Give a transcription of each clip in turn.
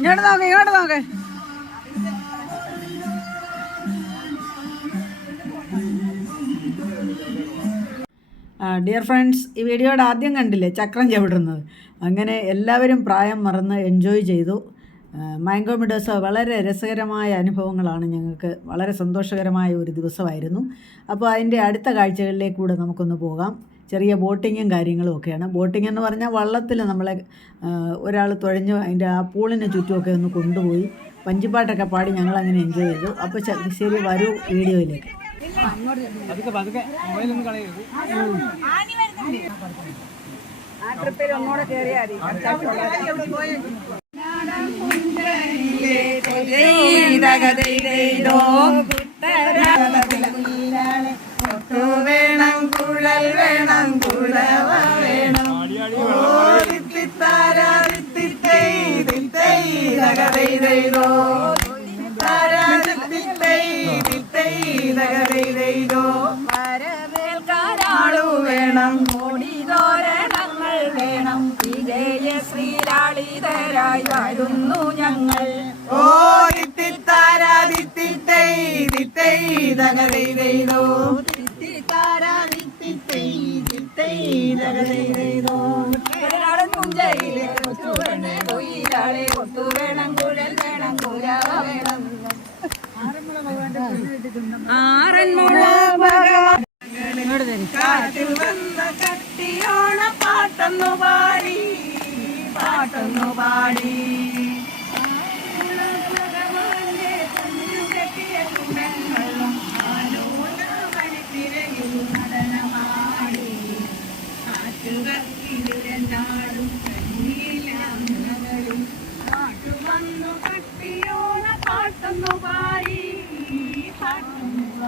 ഇങ്ങോട്ട് നോക്ക് ഇങ്ങോട്ട് നോക്ക്. ഡിയർ ഫ്രണ്ട്സ് ഈ വീഡിയോയുടെ ആദ്യം കണ്ടില്ലേ ചക്രം ചവിടുന്നത്? അങ്ങനെ എല്ലാവരും പ്രായം മറന്ന് എൻജോയ് ചെയ്തു. മാംഗോ മിഡേഴ്സ് വളരെ രസകരമായ അനുഭവങ്ങളാണ് ഞങ്ങൾക്ക് വളരെ സന്തോഷകരമായ ഒരു ദിവസമായിരുന്നു. അപ്പോൾ അതിന്റെ അടുത്ത കാഴ്ചകളിലേക്ക് കൂടെ നമുക്കൊന്ന് പോകാം. ചെറിയ ബോട്ടിങ്ങും കാര്യങ്ങളും ഒക്കെയാണ് ബോട്ടിംഗ് എന്ന് പറഞ്ഞാൽ വള്ളത്തിൽ നമ്മളെ ഒരാൾ തുഴഞ്ഞ് അതിന്റെ ആ പൂളിന് ചുറ്റുമൊക്കെ ഒന്ന് കൊണ്ടുപോയി പഞ്ചിപ്പാട്ടൊക്കെ പാടി ഞങ്ങൾ അങ്ങനെ എൻജോയ് ചെയ്തു അപ്പോൾ ശരി വരൂ വീഡിയോയിലേക്ക് ആ ട്രിപ്പിൽ ഒന്നുകൂടെ കയറിയാൽ വരവേൽക്കാരാളു വേണം. കോടിതോരണങ്ങൾ വേണം. വിജയ ശ്രീലാളിതരായി വരുന്നു ഞങ്ങൾ. ഓ ദിത്തിത്താരാ ദിത്തിത്തൈ ദിത്തൈ കാറ്റിൽ വന്ന കട്ടിയോണ പാട്ടൊന്നു പാടി പാട്ടൊന്നു പാടി. പാട്ടൊന്നു പാടി.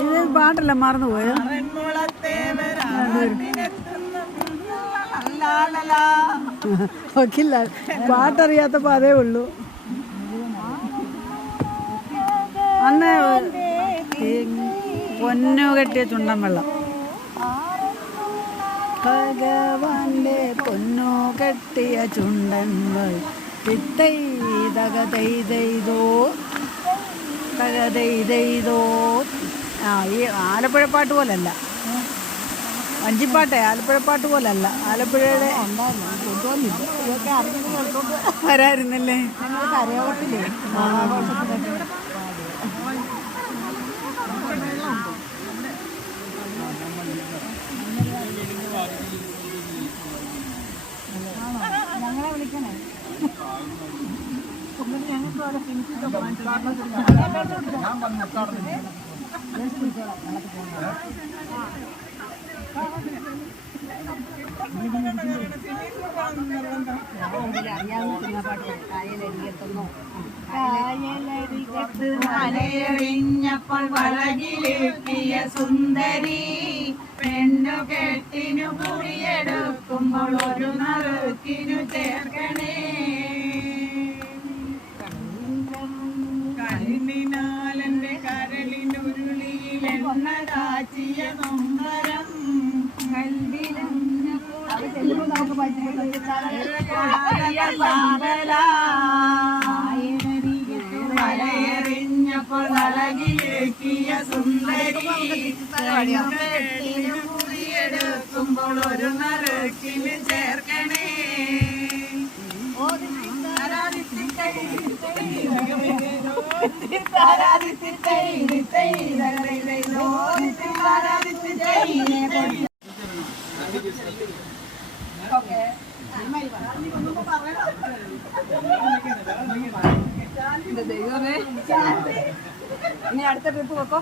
ഇത് പാട്ടല്ല മറന്നു പോയോ പാട്ടറിയാത്തപ്പോ അതേ ഉള്ളൂ അന്ന് പൊന്നു കെട്ടിയ ചുണ്ടൻ വെള്ളം. ഭഗവാന്റെ പൊന്നു കെട്ടിയ ചുണ്ടൻ തിത്തൈ തകതൈതൈതോ തകതൈതൈതോ ആ ഈ ആലപ്പുഴ പാട്ട് പോലല്ല വഞ്ചിപ്പാട്ടേ ആലപ്പുഴപ്പാട്ട് പോലല്ല ആലപ്പുഴയുടെ വരായിരുന്നല്ലേ മലയെറിഞ്ഞപ്പോൾ വളകിലെത്തിയ സുന്ദരി പെണ്ണു കെട്ടിനു കുടിയെടുക്കുമ്പോൾ ഒരു നറുക്കിനു ചേർക്കണേ. മലയെറിഞ്ഞപ്പോൾ അഴകിലേക്കിയ സുന്ദരി കെട്ടിനു കുറിയെടുക്കുമ്പോൾ ഒരു നറുക്കിന് ചേർക്കണേ ദൈവമേ. ഇനി അടുത്ത ട്രിപ്പ് വെക്കോ